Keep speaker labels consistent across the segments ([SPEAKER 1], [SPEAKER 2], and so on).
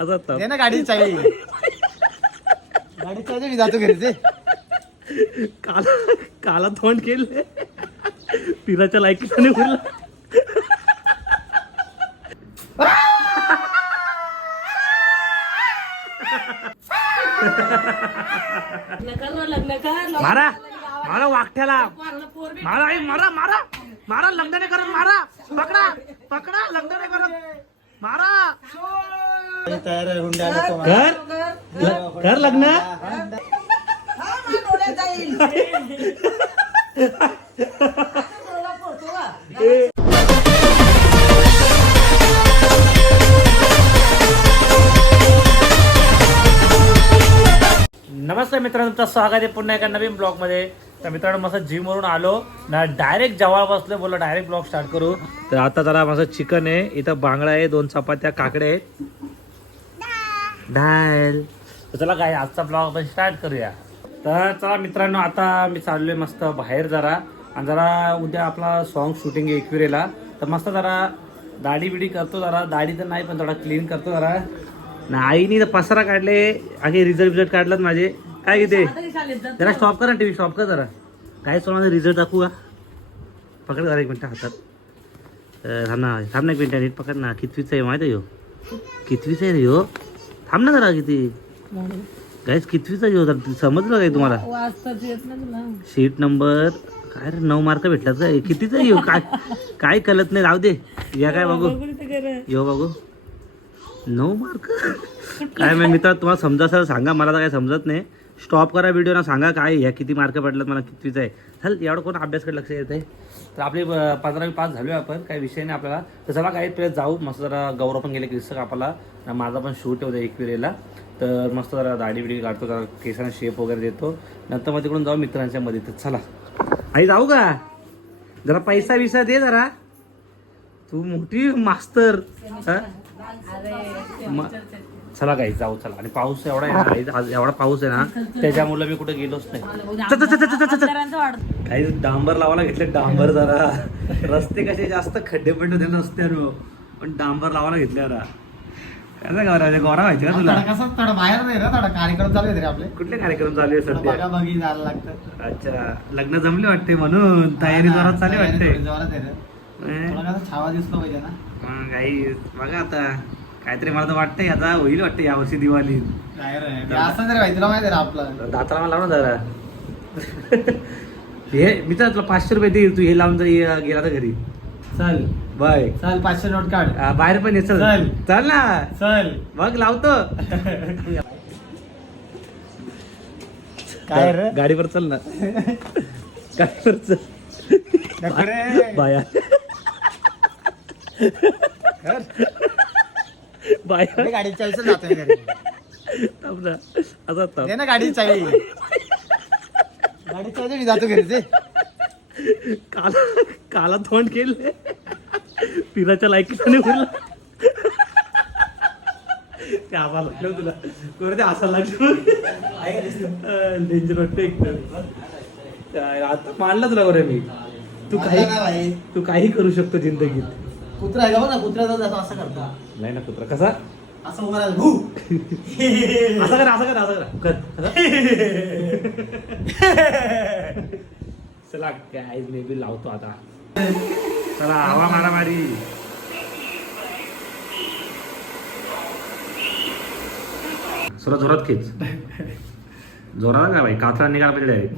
[SPEAKER 1] असं असतं.
[SPEAKER 2] दे ना गाडी चावी गाडी चावी मी जातो घरी ते
[SPEAKER 1] काला काला तोंड केले. तिराच्या लायकीचा नाही बोलला मारा. मारा वाकठ्याला मारा आई मारा मारा. मारा लग्न नाही करत मारा. पकडा पकडा लग्न नाही करत
[SPEAKER 2] तयार आहे
[SPEAKER 1] ल- कर लग्न? नमस्कार मित्रांनो तुमचं स्वागत आहे पुन्हा एका नवीन ब्लॉगमध्ये तर मित्रांनो मस्त जिम वरून आलो. ना डायरेक्ट जवळ बसलो बोललो डायरेक्ट ब्लॉग स्टार्ट करू. तर आता जरा माझं चिकन आहे इथं बांगडा आहे दोन चपात्या काकडे आहेत. डायल तर चला काय आजचा ब्लॉग आपण स्टार्ट करूया. तर चला मित्रांनो आता मी चाललोय मस्त बाहेर जरा. आणि जरा उद्या आपला सॉन्ग शूटिंग आहे एकविरेला. तर मस्त जरा दाढी बिडी करतो जरा. दाढी तर नाही पण थोडा क्लीन करतो जरा. ना आईनी तर पसारा काढले आगे रिझल्ट बिझल्ट काढलात माझे. काय किती जरा स्टॉप करा टीव्ही स्टॉप कर जरा. काय सोडा रिझल्ट दाखवू का? पकड जरा एक मिनटं हातात. थांब ना थांब ना एक मिनटं नीट पकड ना. कितवीचं आहे माहिती आहे ह्यो कितवीचं आहे रे ह्यो थांब ना जरा किती? गाईस कितवीचा ह्यो जरा समजलं काय तुम्हाला? शीट नंबर काय रे नऊ मार्क भेटलात काय कितीचा येऊ काय काय कळत नाही. राहू दे. या काय बघू. यो बघू. नऊ मार्क काय मी मित्र तुम्हाला समजा असेल सांगा. मला तर काय समजत नाही. स्टॉप करा व्हिडिओ ना सांगा काय ह्या किती मार्क पडलात मला कितवीचा आहे. चल एवढं कोण अभ्यासकडे लक्ष येत आहे? तर आपली पंधरावी पास झालो आपण काही विषय नाही आपल्याला. तर चला काही प्लेस जाऊ. मस्त जरा गौरव पण गेले क्रिस्त आपला ना माझा पण शूट होता एकविरेला तर मस्त जरा दाढी बिडी काढतो जरा केसांना शेप वगैरे देतो. नंतर मग तिकडून जाऊ मित्रांच्या मध्ये तर चला. आई जाऊ का? जरा पैसा बिसा दे जरा. तू मोठी मास्तर. हा? चला काही जाऊ चला. आणि पाऊस एवढा आहे ना आज एवढा पाऊस आहे ना त्याच्यामुळे मी कुठे गेलोच नाही. काही डांबर लावायला घेतले डांबर जरा. रस्ते कसे जास्त खड्डे पण होते रस्त्यावर. पण डांबर लावायला घेतले जरा काय गौरा गोरा व्हायचे का तुला?
[SPEAKER 2] थोडा कसा थोडा बाहेर नाही ना थोडा कार्यक्रम चालू आहे आपले.
[SPEAKER 1] कुठले कार्यक्रम चालू आहे सध्या?
[SPEAKER 2] बघा बघी जायला लागतं.
[SPEAKER 1] अच्छा लग्न जमले वाटते म्हणून? तयारी जोरात चालू वाटते?
[SPEAKER 2] जोरात आहे छावा दिसतो पाहिजे ना.
[SPEAKER 1] मग काही बघा आता. काहीतरी मला तर वाटतंय आता होईल वाटतं यावर्षी दिवाळी.
[SPEAKER 2] बाहेर आहे. ते असं तरी माहिती तुला माहिती आहे ना आपलं.
[SPEAKER 1] दाताला मला लाव ना जरा. हे मी तर तुला पाचशे रुपये देईल तू हे लावून जर ये- गेला तर घरी.
[SPEAKER 2] चल.
[SPEAKER 1] बाय.
[SPEAKER 2] चल पाचशे नोट काढ.
[SPEAKER 1] आ, बाहेर पण ये चल.
[SPEAKER 2] चल.
[SPEAKER 1] चल ना.
[SPEAKER 2] चल.
[SPEAKER 1] मग लावतो.
[SPEAKER 2] काय रे?
[SPEAKER 1] गाडीवर चल ना. गाडीवर चल.
[SPEAKER 2] नको रे.
[SPEAKER 1] बाया.
[SPEAKER 2] गाडीची चावी चल जातो घरी.
[SPEAKER 1] थांब ना. असं थांब.
[SPEAKER 2] दे ना गाडीची चावी गाडीची चावी दे, मी जातो घरी ते
[SPEAKER 1] काला काला तोंड केले तिराच्या लायकीचा नाही बोलला. ते आम्हाला लागलं तुला. कोण ते असा लागलं? डेंजर वाटतं एकदम काय, आता मानलं तुला बरं मी. तू काही तू काही करू शकतो जिंदगीत.
[SPEAKER 2] कुत्रा आहे का बघ ना कुत्रा जाऊन जातो असं करतो.
[SPEAKER 1] नाही ना पुत्र कसा?
[SPEAKER 2] असं उभं राहतो भू.
[SPEAKER 1] असं करा असं करा असं करा. कर. असं. चला काय मे बी लावतो आता. चला हवा मारामारी. चला जोरात खेच. जोरात का भाई? कातरा निघाला पाहिजे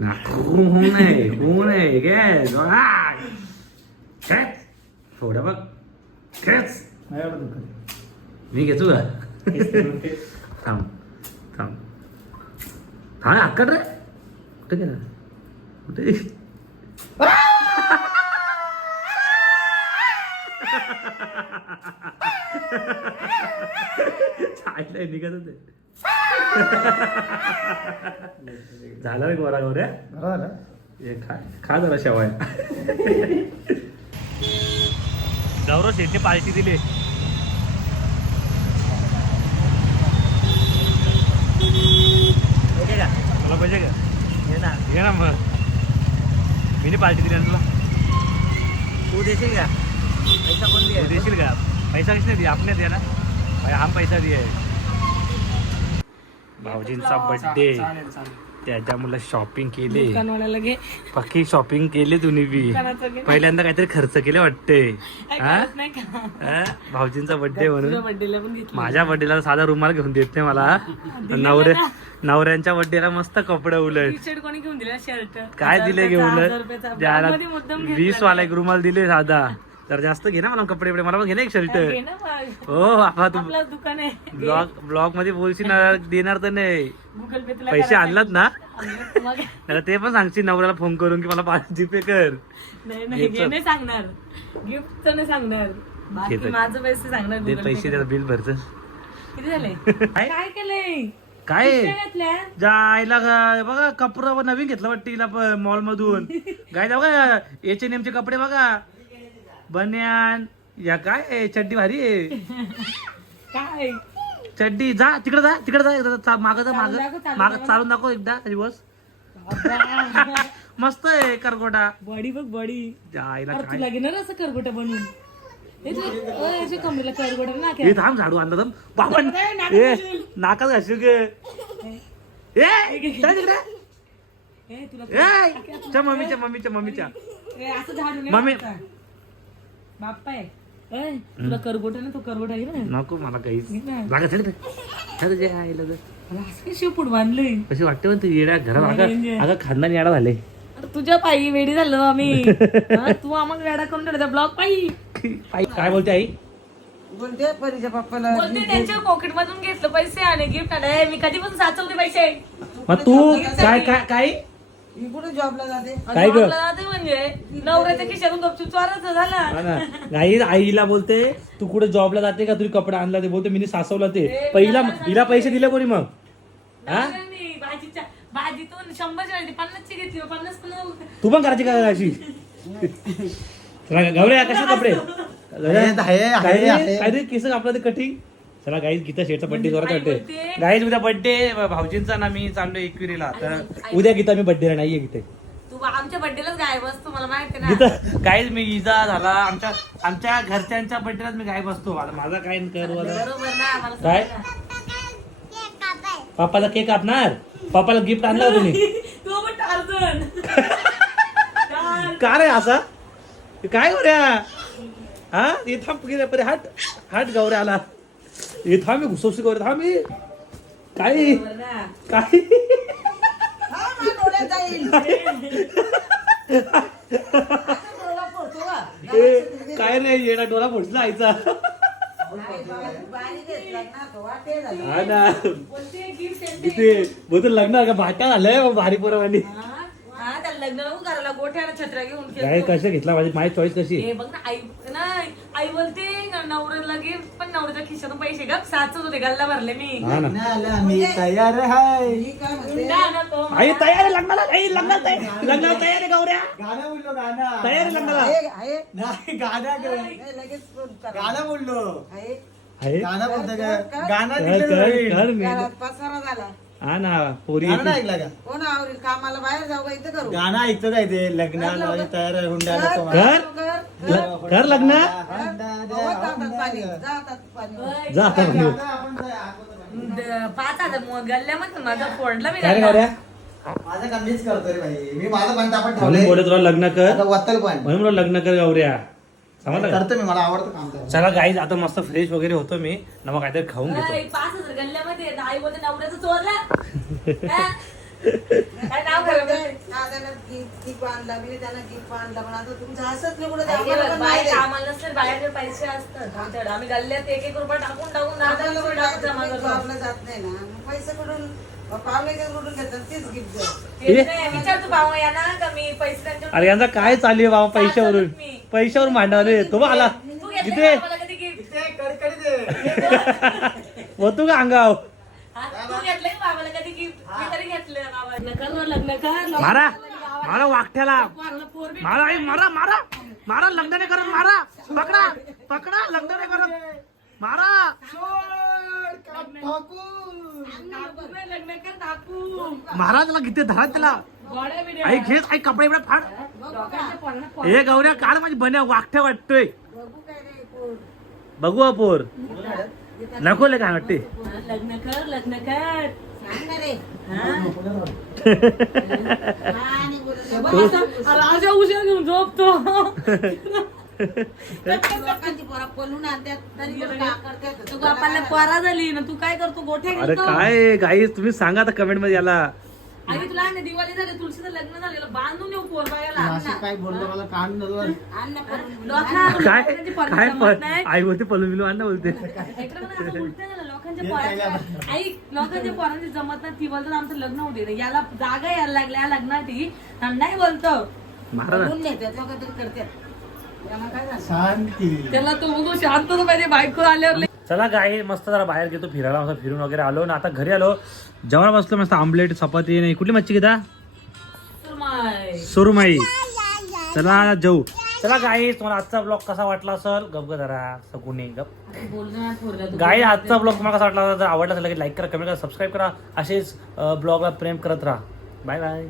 [SPEAKER 1] ना होऊ नये होऊ नये घे जोरात खेच. थोडं बघ खेच
[SPEAKER 2] नाही एवढं दुखत
[SPEAKER 1] मी घेतो का थांब थांब थांब अक्कड रे कुठे गेला कुठे चाललंय निघत होते झालं रे गोरा गोऱ्या
[SPEAKER 2] बरं झालं
[SPEAKER 1] हे खा खा जरा शेवाय गौरव शेटने पार्टी दिली. ओके का तुला पाहिजे का
[SPEAKER 2] घे ना.
[SPEAKER 1] घे ना मग. मी पार्टी दिली ना तुला.
[SPEAKER 2] तू देशील का? पैसा कोण
[SPEAKER 1] तू देशील का? पैसा किसने दिया आपने दिया ना भाई हा पैसा दिए भाऊजींचा बर्थडे त्याच्या मुलं शॉपिंग केली.
[SPEAKER 3] दुकानवाल्याला घे.
[SPEAKER 1] पक्की शॉपिंग केली तुम्ही बी.
[SPEAKER 3] दुकानाचं घे.
[SPEAKER 1] पहिल्यांदा काहीतरी खर्च केले वाटते.
[SPEAKER 3] काय
[SPEAKER 1] हा?
[SPEAKER 3] कळत नाही का?
[SPEAKER 1] हा? भाऊजींचा बर्थडे
[SPEAKER 3] तुझ्या
[SPEAKER 1] म्हणून
[SPEAKER 3] बर्थडेला पण घेतली.
[SPEAKER 1] माझ्या बर्थडेला साधा रुमाल घेऊन देत नाही मला नवऱ्या नवऱ्यांच्या बर्थडेला मस्त कपडे उलट.
[SPEAKER 3] टी शर्ट कोणी घेऊन दिला? शर्ट
[SPEAKER 1] काय दिले घेऊन? वीस वाला एक रुमाल दिले साधा. तर जास्त घे ना मला कपडे बिपडे. मला पण घे ना एक शर्ट. हो बाबा तू
[SPEAKER 3] आपलं दुकान आहे.
[SPEAKER 1] ब्लॉग ब्लॉगमध्ये बोलशील ना देणार तर नाही.
[SPEAKER 3] गुगल पे तुला
[SPEAKER 1] पैसे आणलात ना? नाही ते पण सांगशील नवऱ्याला फोन करून की मला पाच जीपे कर.
[SPEAKER 3] नाही नाही घे नाही सांगणार. गिफ्ट नाही सांगणार. बाकी
[SPEAKER 1] घेतोय.
[SPEAKER 3] माझं पैसे सांगणार
[SPEAKER 1] ते
[SPEAKER 3] Google Pay
[SPEAKER 1] पैसे त्याला बिल भरत
[SPEAKER 3] किती झाले?
[SPEAKER 1] काय?
[SPEAKER 3] केलंय?
[SPEAKER 1] काय? जायला बघा कपडा नवीन घेतला वाटतं तिला मॉल मधून. काय बघा एच एन चे कपडे बघा. बन्यान. या काय आहे? चड्डी भारी आहे.
[SPEAKER 3] काय?
[SPEAKER 1] चड्डी जा तिकडे जा तिकडे जा एकदा चा- मागं जा
[SPEAKER 3] चालून दाखव,
[SPEAKER 1] मागं
[SPEAKER 3] चालून
[SPEAKER 1] मागं
[SPEAKER 3] दाखव.
[SPEAKER 1] चालून दाखव एकदा दिवस. मस्त आहे करकोटा
[SPEAKER 3] बॉडी बघ बॉडी.
[SPEAKER 1] जायला
[SPEAKER 3] अरे
[SPEAKER 1] काय
[SPEAKER 3] तुला घेणार असं करगोटा बनवून? हे तुला- अ, याच्या कमरेला करगोटा ना
[SPEAKER 1] हे थांब झाडू आणलं थांब. बाबा
[SPEAKER 3] काय नाकात
[SPEAKER 1] ए
[SPEAKER 3] घालील?
[SPEAKER 1] नाकात घालशील गे ए चल तिकडे.
[SPEAKER 3] हे तुला
[SPEAKER 1] ए च्या मम्मीच्या मम्मीच्या मम्मीच्या.
[SPEAKER 3] असं झाडू नाही
[SPEAKER 1] मम्मी.
[SPEAKER 3] बाप्पा आहे. ए, तुला करगोटा ना तो करगोटा ना.
[SPEAKER 1] नको मला काहीच.
[SPEAKER 3] घे ना.
[SPEAKER 1] लागत चल चल जे आईला गं.
[SPEAKER 3] मला असं काय शेपूट बांधलंय
[SPEAKER 1] कशी वाटते पण तू येड्या घरात? अगं
[SPEAKER 3] नाही.
[SPEAKER 1] अगं खानदानी येडा झाले.
[SPEAKER 3] अरे तुझ्या पायी वेडी झालो आम्ही. हा, तू आम्हाला वेडा करून ठेवला ब्लॉक पायी.
[SPEAKER 1] आई काय बोलते आई?
[SPEAKER 4] बोलते परीच्या पप्पाला.
[SPEAKER 3] बोलते त्यांच्या पॉकेट मधून घेतलं पैसे आणि गिफ्ट आले मी कधी पण साचवते पैसे?
[SPEAKER 1] मग तू काय काय काय?
[SPEAKER 4] मी कुठे जॉबला जाते.
[SPEAKER 1] काय ग?
[SPEAKER 3] जॉबला जाते म्हणजे नवऱ्याच्या खिशातून गपचूप चोराचं झालं.
[SPEAKER 1] हा ना. आई आईला बोलते तू कुठे जॉबला जाते का? तुझी कपडा आणला ते. बोलते मी सासवला ते. पहिला हिला पैसे दिले कोणी मग? हा?
[SPEAKER 3] नवऱ्याने भाजीच्या भाजीतून शंभरची वाटी पन्नासची घेतली पन्नास पण
[SPEAKER 1] तू पण करायची का अशी? चला गवऱ्या कसे कपडे?
[SPEAKER 2] आहे, आहे,
[SPEAKER 1] काय रे?
[SPEAKER 2] आहे.
[SPEAKER 1] काय रे? केस आपला ते कटिंग चला गाईज गीता शेठचा बड्डे जोरात
[SPEAKER 3] आई
[SPEAKER 1] वाटते. गाईज उद्या बड्डे भाऊजींचा ना मी चाललोय एकविरीला तर उद्या गीता मी बड्डेला नाहीये गीते
[SPEAKER 3] तू आमच्या बर्थडेलाच गायब असतो मला माहिती ना.
[SPEAKER 1] गीता गाईज मी इजा झाला. आमच्या आमच्या घरच्यांच्या बड्डेलाच मी गायब असतो. आता माझा काय कर.
[SPEAKER 3] बरोबर ना
[SPEAKER 1] काय? पापाला केक कापणार? पापाला गिफ्ट आणलं तुम्ही?
[SPEAKER 3] तू पण टार्झन
[SPEAKER 1] का रे असा? काय गौऱ्या हा? गेले परे हट. हट गौऱ्या आला ये थांब मी घुसवशी करे थांब मी काय काय
[SPEAKER 4] जाईल
[SPEAKER 1] ए, काय नाही येणार डोला फोडला आईचा. हा ना.
[SPEAKER 3] बोलते गिफ्ट
[SPEAKER 1] किती लग्न का भाट्या झालंय भारी पोरावानी.
[SPEAKER 3] लग्न नको करायला गोठ्याला छत्र्या घेऊन
[SPEAKER 1] काय
[SPEAKER 3] फिरतो.
[SPEAKER 1] कसं घेतला माझी माझी चॉईस कशी?
[SPEAKER 3] हे बघ ना आई ना आई बोलते नवऱ्याला गिफ्ट पण नवऱ्याच्या खिशातून पैसे गप साचत होते गल्ला भरले मी.
[SPEAKER 1] हा ना.
[SPEAKER 2] मी तयार आहे.
[SPEAKER 4] मी काय म्हणते?
[SPEAKER 3] हुंडा ना तो.
[SPEAKER 1] आई तयार आहे लग्नाला? आई लग्नाला तयार लग्नाला तयार आहे गौऱ्या?
[SPEAKER 2] गाणं बोललो गाणं.
[SPEAKER 1] तयार आहे लग्नाला?
[SPEAKER 4] आहे आहे.
[SPEAKER 2] नाही गाणं ग-
[SPEAKER 4] नाही, लगेच फोन करा.
[SPEAKER 2] गाणं बोललो.
[SPEAKER 4] आहे.
[SPEAKER 1] आहे?
[SPEAKER 2] गाणं बोलतो का? गाणं
[SPEAKER 1] कर
[SPEAKER 2] दिलेलं
[SPEAKER 1] कर
[SPEAKER 2] नाही.
[SPEAKER 1] कर मी
[SPEAKER 4] घरात पसारा झाला.
[SPEAKER 1] हा ना पोरी
[SPEAKER 2] गाणं
[SPEAKER 1] येते.
[SPEAKER 2] ऐकलं का?
[SPEAKER 4] कोण आवरील. कामाला बाहेर जाऊ का इथं करू.
[SPEAKER 2] गाणं ऐकतो काय ते? लग्नाला तयार आहे हुंडाला
[SPEAKER 4] कर,
[SPEAKER 2] तो
[SPEAKER 1] कर.
[SPEAKER 4] कर, कर.
[SPEAKER 1] ल- कर लग्न?
[SPEAKER 4] जातात पाणी. जातात पाणी.
[SPEAKER 3] होय.
[SPEAKER 1] जा आता
[SPEAKER 3] पाच गल्ल्यामध्ये माझा फोडला मी
[SPEAKER 1] काय रे
[SPEAKER 3] गल्ला.
[SPEAKER 1] गौऱ्या
[SPEAKER 2] माझं करतो रे भाई मी माझं पण
[SPEAKER 1] म्हणून
[SPEAKER 2] ठेवलंय.
[SPEAKER 1] तुला लग्न कर.
[SPEAKER 2] आता वत्तल पण
[SPEAKER 1] म्हणून लग्न कर गौऱ्या. समजलं?
[SPEAKER 2] करतो मी मला आवडतं काम करायला.
[SPEAKER 1] चला गाईज आता मस्त फ्रेश वगैरे होतो मी. ना मग काहीतरी खाऊन घेतो.
[SPEAKER 3] पाच हजार गल्ल्यामध्ये ना आई बोलते नवऱ्याचं चोरला हा? काय नाव करायचं
[SPEAKER 4] दादाला गिफ्ट गिफ्ट आणला मी त्याला गिफ्ट आणला पण आता तुमचं हसत नाही कुठे
[SPEAKER 3] बाहेर कामाला नसते बाहेर पैसे असतात. आमच्याकडे आम्ही गल्ल्यात एक एक रुपये टाकून टाकून जमा करतो.
[SPEAKER 4] जॉबला जात नाही ना. मग पैसे कुठून घेतात? तेच गिफ्ट
[SPEAKER 3] नाही, विचार तू भाऊ या ना का मी पैसे
[SPEAKER 1] अरे यांचा काय चालू आहे बाबा पैशावरून?
[SPEAKER 3] मी.
[SPEAKER 1] पैशावर मांडवले तो बघ आला किती
[SPEAKER 3] gift?
[SPEAKER 2] ते
[SPEAKER 1] का अंगाव?
[SPEAKER 3] हा?
[SPEAKER 1] मारा. मारा वागठ्याला मारा आई मारा मारा. मारा लग्न नाही करत मारा. पकडा पकडा लग्न नाही करत मारा त्याला किती धरा त्याला. आई घेत आई कपडे बिपडे फाड. हे गौऱ्या काढ माझी बन्या वागठ्या वाटतोय.
[SPEAKER 4] बघू काय रे पोर.
[SPEAKER 1] बघू अपोर. नको लय काय वाटते
[SPEAKER 3] लग्न कर लग्न कर. हे? राजा उशीर घेऊन झोपतो.
[SPEAKER 4] पोरा
[SPEAKER 3] झाली ना तू काय करतो? गोठे
[SPEAKER 1] अरे काय गाई तुम्ही सांगा आता कमेंटमध्ये याला.
[SPEAKER 3] आई तुला आणि दिवाळी झाली तुळशीचं लग्न झालेलं बांधून येऊ
[SPEAKER 2] असं काय बोललो मला कान
[SPEAKER 1] काय?
[SPEAKER 3] पोरं
[SPEAKER 1] काय?
[SPEAKER 3] जमत
[SPEAKER 1] पण
[SPEAKER 3] नाही.
[SPEAKER 1] आई बोलते पलू मिलू अण्णा बोलते.
[SPEAKER 3] असं. लोकांच्या पोरांचं- आई लोकांच्या पोरांची जमत नाही ती बोलतात आमचं लग्न होते. याला जागा यायला लागल्या या लग्नासाठी. आणि नाही बोलतो.
[SPEAKER 1] मारा ना.
[SPEAKER 4] बोलून नेतात लोक तरी करतात त्यामुळे काय झालं?
[SPEAKER 2] शांती.
[SPEAKER 3] त्याला तो बघू शांत पाहिजे बायको आल्यावर
[SPEAKER 1] चला गाई मस्त जरा बाहेर घेतो फिरायला मस्त फिरून वगैरे आलो ना आता घरी आलो. जेव्हा बसलो मस्त आमलेट चपाती नाही कुठली मच्छी घेता?
[SPEAKER 3] सुरमाई.
[SPEAKER 1] चला जाऊ. चला गाई तुम्हाला आजचा ब्लॉग कसा वाटला असेल? गप ग जरा सगुणे गप. गाई आजचा ब्लॉग तुम्हाला कसा वाटला जर आवडला असेल लाईक करा कमेंट करा सबस्क्राईब करा. असेच ब्लॉगला प्रेम करत राहा. Bye bye